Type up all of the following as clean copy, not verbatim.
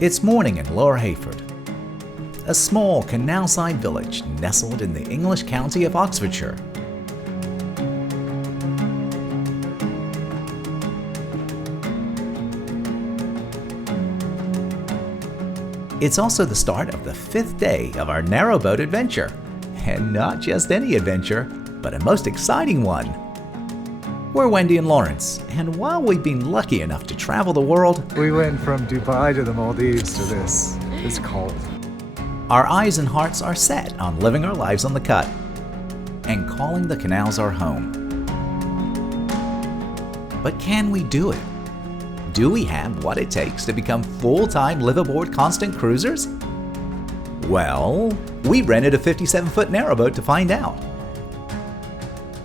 It's morning in Lower Heyford, a small canal-side village nestled in the English county of Oxfordshire. It's also the start of the 5th day of our narrowboat adventure. And not just any adventure, but a most exciting one. We're Wendy and Lawrence, and while we've been lucky enough to travel the world, we went from Dubai to the Maldives to this. It's cold. Our eyes and hearts are set on living our lives on the cut and calling the canals our home. But can we do it? Do we have what it takes to become full-time live-aboard constant cruisers? Well, we rented a 57-foot narrowboat to find out.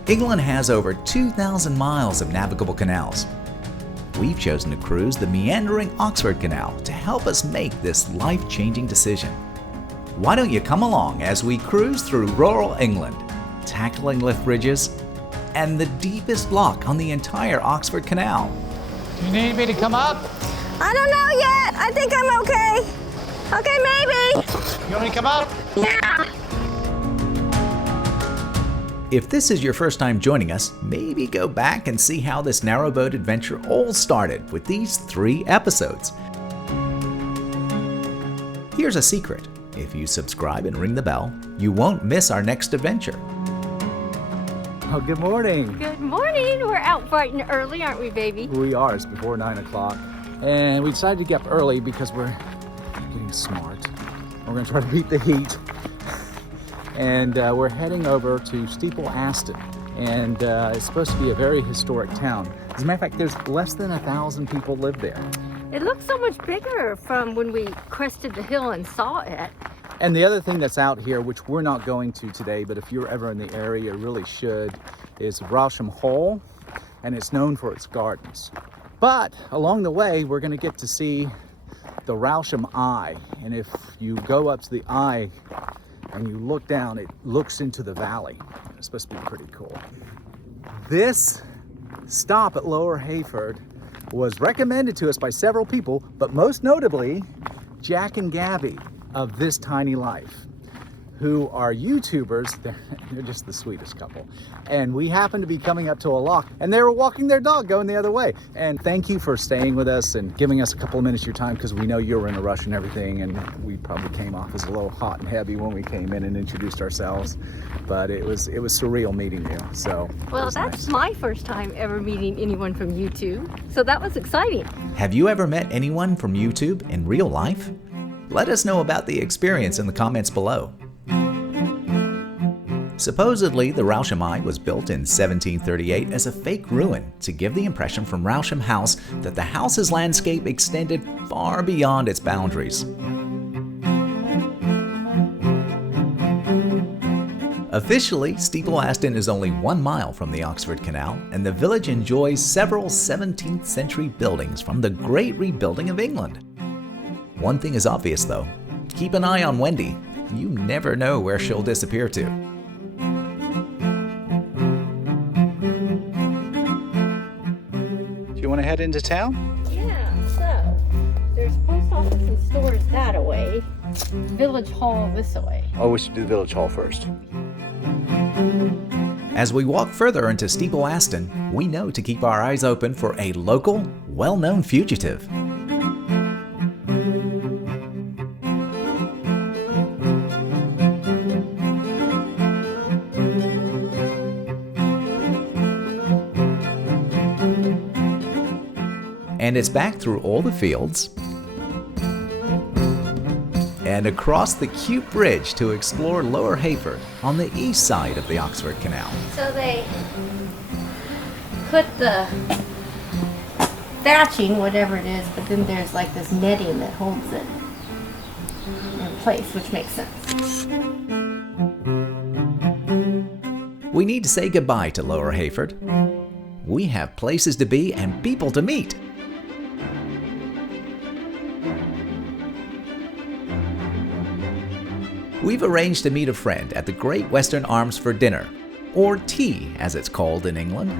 England has over 2,000 miles of navigable canals. We've chosen to cruise the meandering Oxford Canal to help us make this life-changing decision. Why don't you come along as we cruise through rural England, tackling lift bridges and the deepest lock on the entire Oxford Canal. Do you need me to come up? I don't know yet. I think I'm okay. Okay, maybe. You want me to come up? Yeah. If this is your first time joining us, maybe go back and see how this narrowboat adventure all started with these 3 episodes. Here's a secret. If you subscribe and ring the bell, you won't miss our next adventure. Oh, good morning. Good morning. We're out bright and early, aren't we, baby? We are. It's before 9 o'clock. And we decided to get up early because we're getting smart. We're going to try to beat the heat. And we're heading over to Steeple Astion. And it's supposed to be a very historic town. As a matter of fact, there's less than 1,000 people live there. It looks so much bigger from when we crested the hill and saw it. And the other thing that's out here, which we're not going to today, but if you're ever in the area, you really should, is Rousham Eye, and it's known for its gardens. But along the way, we're going to get to see the Rousham Eye. And if you go up to the eye and you look down, it looks into the valley. It's supposed to be pretty cool. This stop at Lower Heyford was recommended to us by several people, but most notably, Jack and Gabby of This Tiny Life, who are YouTubers. They're just the sweetest couple. And we happened to be coming up to a lock, and they were walking their dog going the other way. And thank you for staying with us and giving us a couple of minutes of your time, because we know you were in a rush and everything, and we probably came off as a little hot and heavy when we came in and introduced ourselves. But it was surreal meeting you. So well, that's nice. My first time ever meeting anyone from YouTube, so that was exciting. Have you ever met anyone from YouTube in real life? Let us know about the experience in the comments below. Supposedly, the Rousham Eye was built in 1738 as a fake ruin to give the impression from Rousham House that the house's landscape extended far beyond its boundaries. Officially, Steeple Astion is only 1 mile from the Oxford Canal, and the village enjoys several 17th century buildings from the Great Rebuilding of England. One thing is obvious though, keep an eye on Wendy. You never know where she'll disappear to. Do you want to head into town? Yeah, so there's post office and stores that way, village hall this way. Oh, we should do the village hall first. As we walk further into Steeple Astion, we know to keep our eyes open for a local, well-known fugitive. And it's back through all the fields and across the cute bridge to explore Lower Heyford on the east side of the Oxford Canal. So they put the thatching, whatever it is, but then there's like this netting that holds it in place, which makes sense. We need to say goodbye to Lower Heyford. We have places to be and people to meet. We've arranged to meet a friend at the Great Western Arms for dinner, or tea as it's called in England.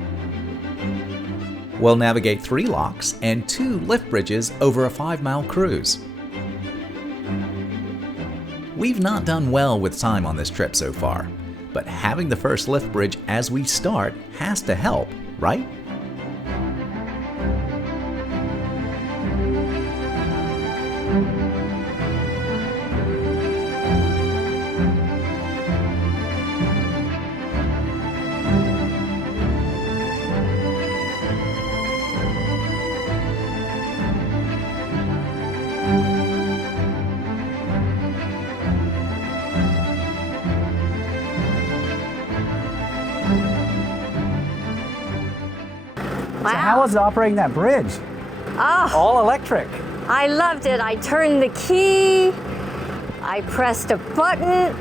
We'll navigate 3 locks and 2 lift bridges over a 5-mile cruise. We've not done well with time on this trip so far, but having the first lift bridge as we start has to help, right? So how was it operating that bridge? Oh, All electric. I loved it. I turned the key. I pressed a button.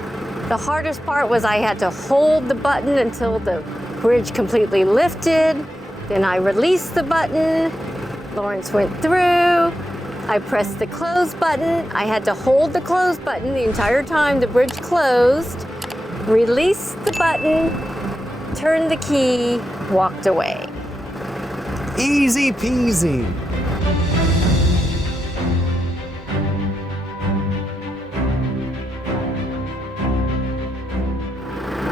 The hardest part was I had to hold the button until the bridge completely lifted. Then I released the button. Lawrence went through. I pressed the close button. I had to hold the close button the entire time the bridge closed. Released the button, turned the key, walked away. Easy peasy.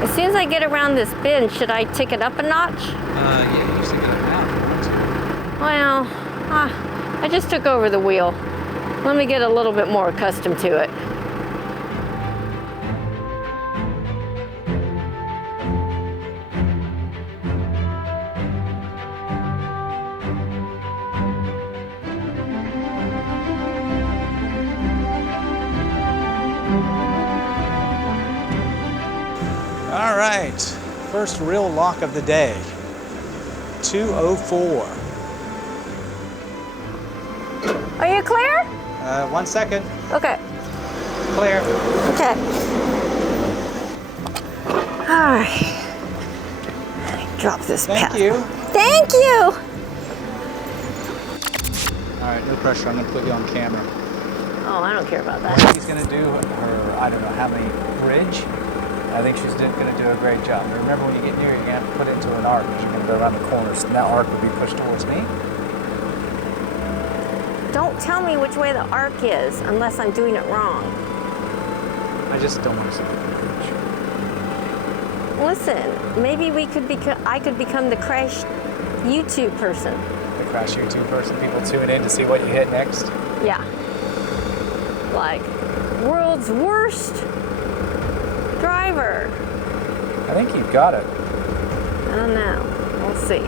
As soon as I get around this bend, should I tick it up a notch? Yeah, you just get it out. Well, I just took over the wheel. Let me get a little bit more accustomed to it. All right, first real lock of the day, 2:04. Are you clear? 1 second, Okay. clear. Okay. All right. Drop this Thank paddle. you. Thank you. All right, no pressure, I'm gonna put you on camera. Oh, I don't care about that. Wendy's gonna do her, I don't know how many, bridge. I think she's gonna do a great job. But remember, when you get near, you're gonna have to put it into an arc because you're gonna go around the corners, and that arc will be pushed towards me. Don't tell me which way the arc is unless I'm doing it wrong. I just don't want to see the bridge. Listen, maybe I could become the crash YouTube person. The Crash YouTube person, people tune in to see what you hit next. Yeah. Like, world's worst driver. I think you've got it. I don't know. We'll see.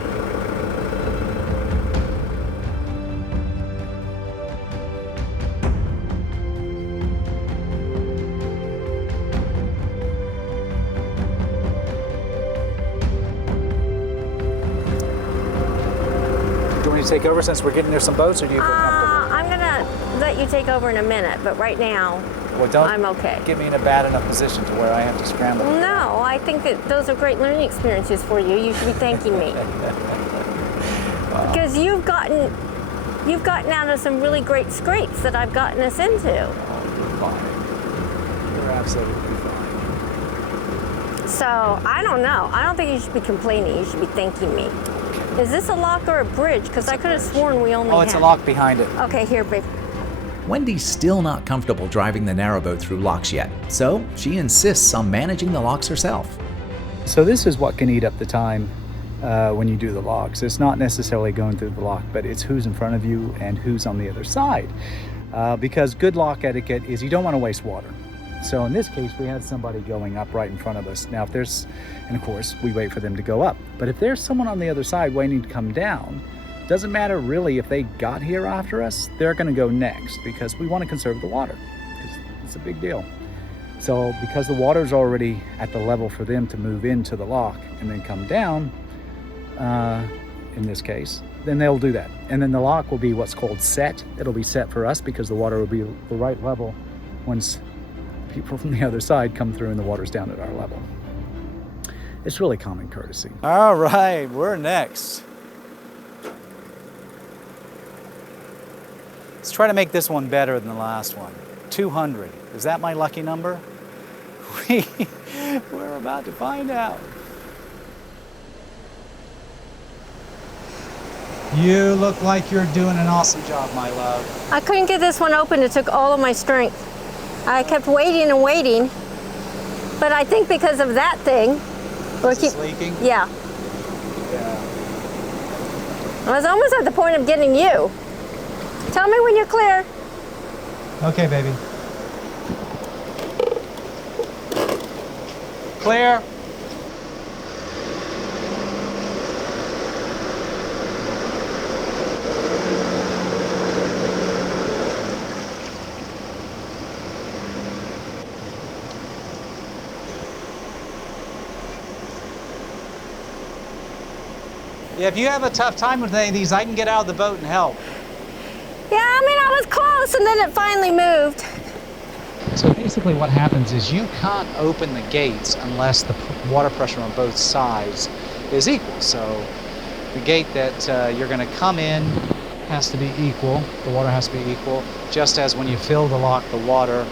Do you want me to take over since we're getting near some boats, or do you feel comfortable? I'm gonna let you take over in a minute, but right now, Well, don't I'm okay. get me in a bad enough position to where I have to scramble. No, I think that those are great learning experiences for you. You should be thanking me. Because you've gotten out of some really great scrapes that I've gotten us into. You're fine. You're absolutely fine. So, I don't know. I don't think you should be complaining. You should be thanking me. Is this a lock or a bridge? Because I could have sworn we only Oh, it's a had- lock behind it. Okay, here, babe. Wendy's still not comfortable driving the narrowboat through locks yet, so she insists on managing the locks herself. So this is what can eat up the time when you do the locks. It's not necessarily going through the lock, but it's who's in front of you and who's on the other side. Because good lock etiquette is you don't want to waste water. So in this case, we had somebody going up right in front of us. Now if there's, and of course we wait for them to go up, but if there's someone on the other side waiting to come down, doesn't matter really if they got here after us, they're going to go next because we want to conserve the water. It's a big deal. So because the water's already at the level for them to move into the lock and then come down, in this case, then they'll do that. And then the lock will be what's called set. It'll be set for us because the water will be the right level once people from the other side come through and the water's down at our level. It's really common courtesy. All right, we're next. Let's try to make this one better than the last one. 200. Is that my lucky number? We're about to find out. You look like you're doing an awesome job, my love. I couldn't get this one open. It took all of my strength. I kept waiting and waiting, but I think because of that thing, It's leaking? Yeah. Yeah. I was almost at the point of getting you. Tell me when you're clear. Okay, baby. Clear. Yeah, if you have a tough time with any of these, I can get out of the boat and help. Yeah, I mean, I was close and then it finally moved. So basically what happens is you can't open the gates unless the water pressure on both sides is equal. So the gate that you're going to come in has to be equal. The water has to be equal. Just as when you fill the lock, the water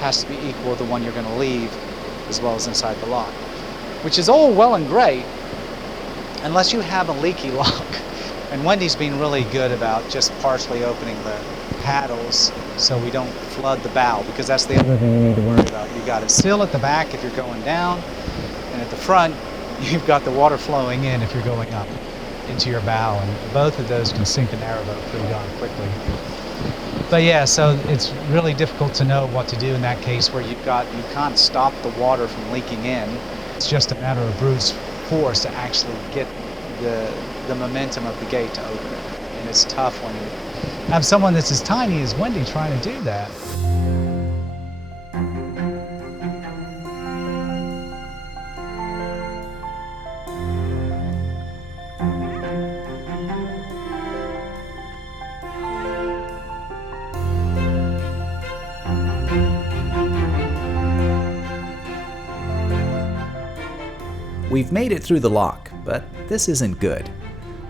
has to be equal to the one you're going to leave, as well as inside the lock. Which is all well and great, unless you have a leaky lock. And Wendy's been really good about just partially opening the paddles so we don't flood the bow, because that's the other thing you need to worry about. You got it still at the back if you're going down, and at the front you've got the water flowing in if you're going up into your bow, and both of those can sink a narrowboat pretty darn quickly. But yeah, so it's really difficult to know what to do in that case where you can't stop the water from leaking in. It's just a matter of brute force to actually get the momentum of the gate to open it. And it's tough when you have someone that's as tiny as Wendy trying to do that. We've made it through the lock, but this isn't good.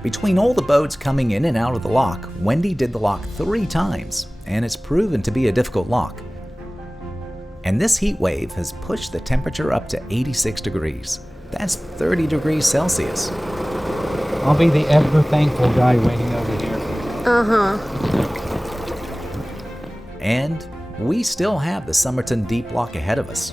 Between all the boats coming in and out of the lock, Wendy did the lock 3 times, and it's proven to be a difficult lock. And this heat wave has pushed the temperature up to 86 degrees. That's 30 degrees Celsius. I'll be the ever thankful guy waiting over here. And we still have the Somerton Deep Lock ahead of us.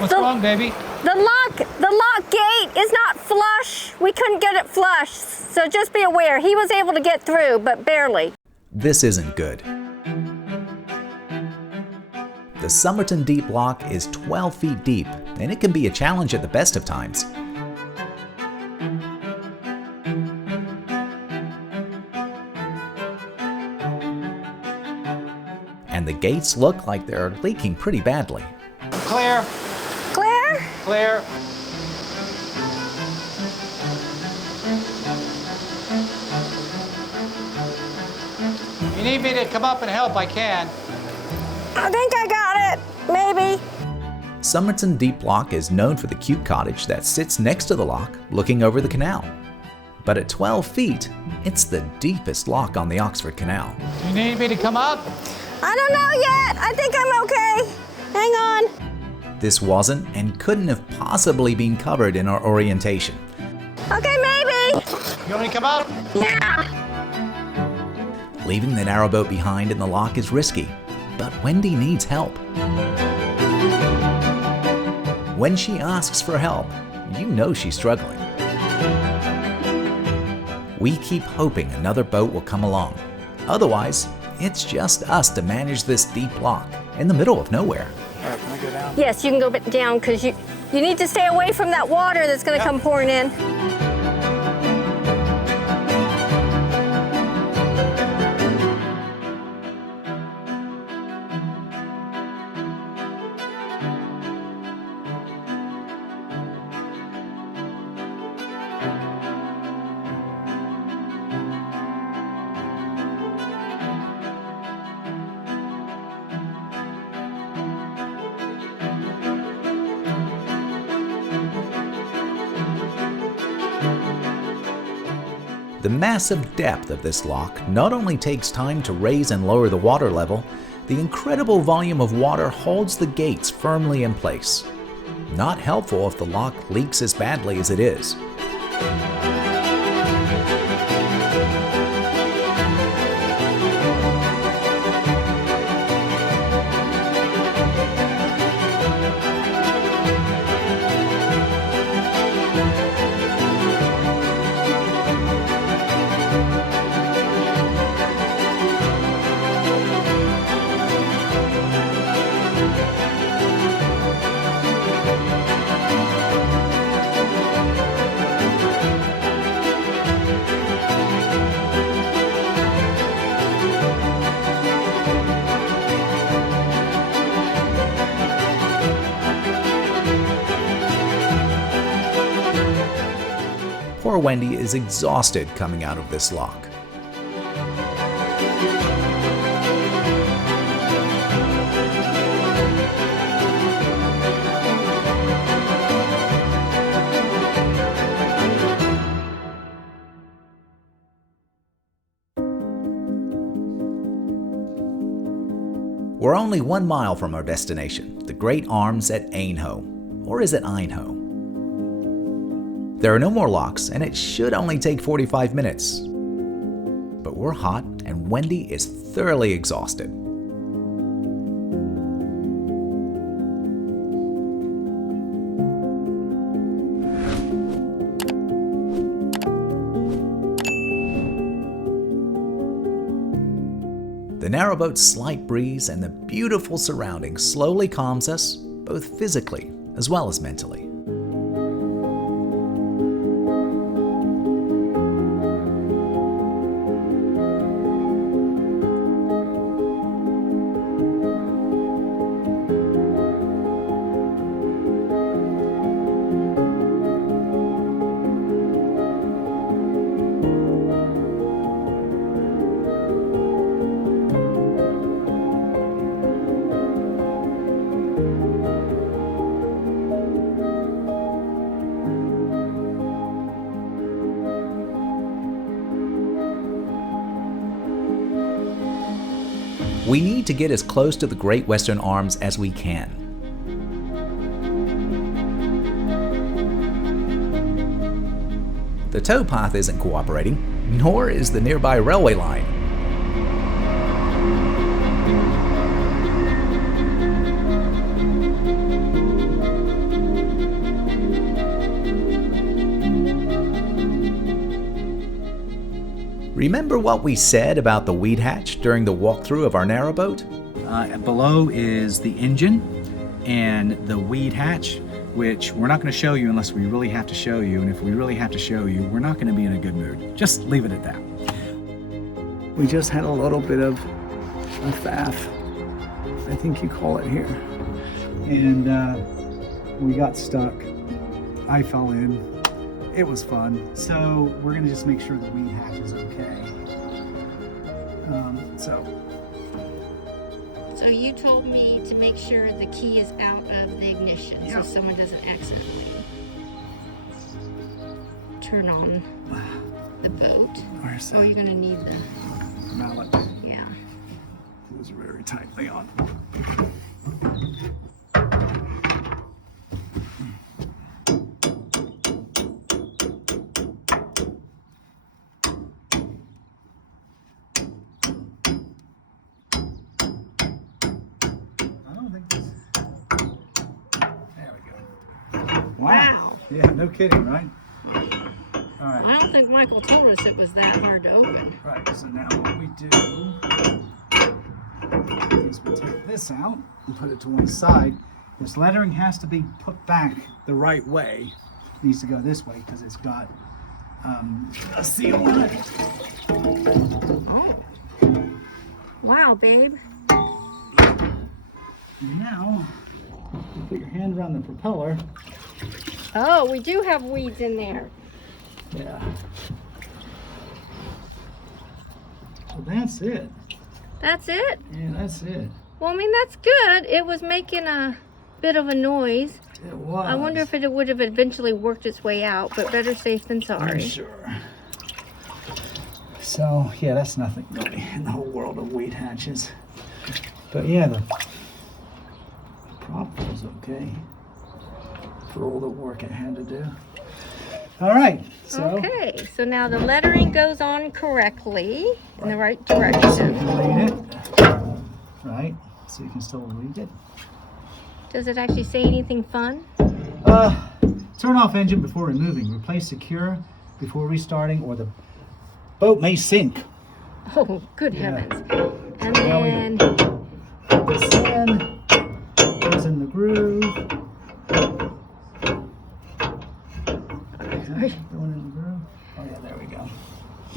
What's wrong, baby? The lock gate is not flush. We couldn't get it flush, so just be aware. He was able to get through, but barely. This isn't good. The Somerton Deep Lock is 12 feet deep, and it can be a challenge at the best of times. And the gates look like they're leaking pretty badly. Clear. Clear? Clear. You need me to come up and help, I can. I think I got it. Maybe. Somerton Deep Lock is known for the cute cottage that sits next to the lock, looking over the canal. But at 12 feet, it's the deepest lock on the Oxford Canal. Do you need me to come up? I don't know yet. I think I'm okay. Hang on. This wasn't and couldn't have possibly been covered in our orientation. Okay, maybe. You want me to come up? Yeah. Leaving the narrowboat behind in the lock is risky, but Wendy needs help. When she asks for help, you know she's struggling. We keep hoping another boat will come along. Otherwise, it's just us to manage this deep lock in the middle of nowhere. All right, can I go down? Yes, you can go down because you need to stay away from that water that's going to come pouring in. The massive depth of this lock not only takes time to raise and lower the water level, the incredible volume of water holds the gates firmly in place. Not helpful if the lock leaks as badly as it is. Poor Wendy is exhausted coming out of this lock. We're only 1 mile from our destination, the Great Arms at Aynho. Or is it Aynho? There are no more locks, and it should only take 45 minutes. But we're hot, and Wendy is thoroughly exhausted. The narrowboat's slight breeze and the beautiful surroundings slowly calms us, both physically as well as mentally. We need to get as close to the Great Western Arms as we can. The towpath isn't cooperating, nor is the nearby railway line. Remember what we said about the weed hatch during the walkthrough of our narrowboat? Below is the engine and the weed hatch, which we're not going to show you unless we really have to show you. And if we really have to show you, we're not going to be in a good mood. Just leave it at that. We just had a little bit of a faff, I think you call it here. And we got stuck. I fell in. It was fun. So we're going to just make sure the weed hatch is okay. So you told me to make sure the key is out of the ignition so someone doesn't accidentally turn on the boat. Where's Oh, you're gonna need the mallet? yeah. It was very tightly on. Wow. Yeah, no kidding, right? All right. I don't think Michael told us it was that hard to open. Right, so now what we do is we take this out and put it to one side. This lettering has to be put back the right way. It needs to go this way because it's got a seal on it. Oh. Wow, babe. Now, you put your hand around the propeller. Oh, we do have weeds in there. Yeah. So that's it. That's it? Yeah, that's it. Well, I mean, that's good. It was making a bit of a noise. It was. I wonder if it would have eventually worked its way out, but better safe than I'm sorry. sure. So, yeah, that's nothing really in the whole world of weed hatches. But yeah, the prop was okay for all the work it had to do. All right, so Okay, so now the lettering goes on correctly in the right so you direction. can read it, right? So you can still read it. Does it actually say anything fun? Turn off engine before removing. Replace secure before restarting, or the boat may sink. Oh, good Yeah. heavens. And Now we then, put this in, goes in the groove. Okay, going in the groove. Oh yeah, there we go.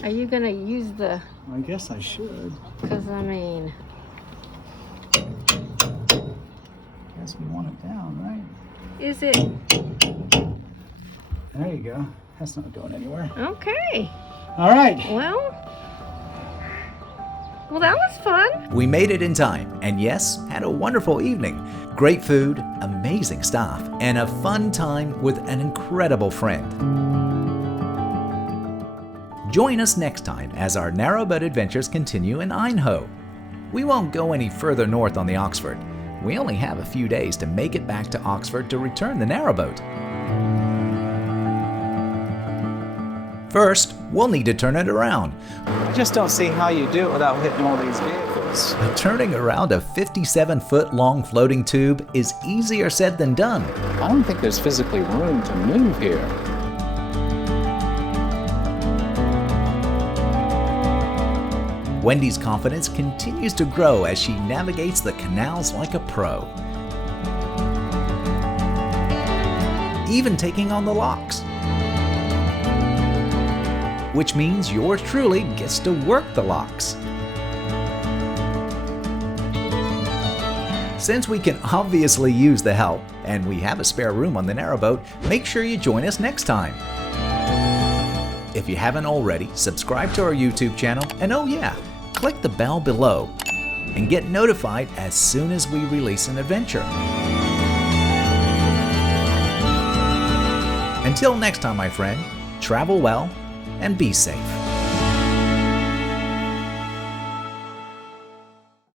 are you going to use the, I guess I should. because I mean, Guess we want it down, right? is it, There you go. That's not going anywhere. okay. All right. Well, that was fun. We made it in time, and yes, had a wonderful evening. Great food, amazing staff, and a fun time with an incredible friend. Join us next time as our narrowboat adventures continue in Aynho. We won't go any further north on the Oxford. We only have a few days to make it back to Oxford to return the narrowboat. First, we'll need to turn it around. I just don't see how you do it without hitting all these vehicles. Turning around a 57-foot long floating tube is easier said than done. I don't think there's physically room to move here. Wendy's confidence continues to grow as she navigates the canals like a pro. Even taking on the locks. Which means yours truly gets to work the locks. Since we can obviously use the help, and we have a spare room on the narrowboat, make sure you join us next time. If you haven't already, subscribe to our YouTube channel, and oh yeah, click the bell below and get notified as soon as we release an adventure. Until next time, my friend, travel well and be safe.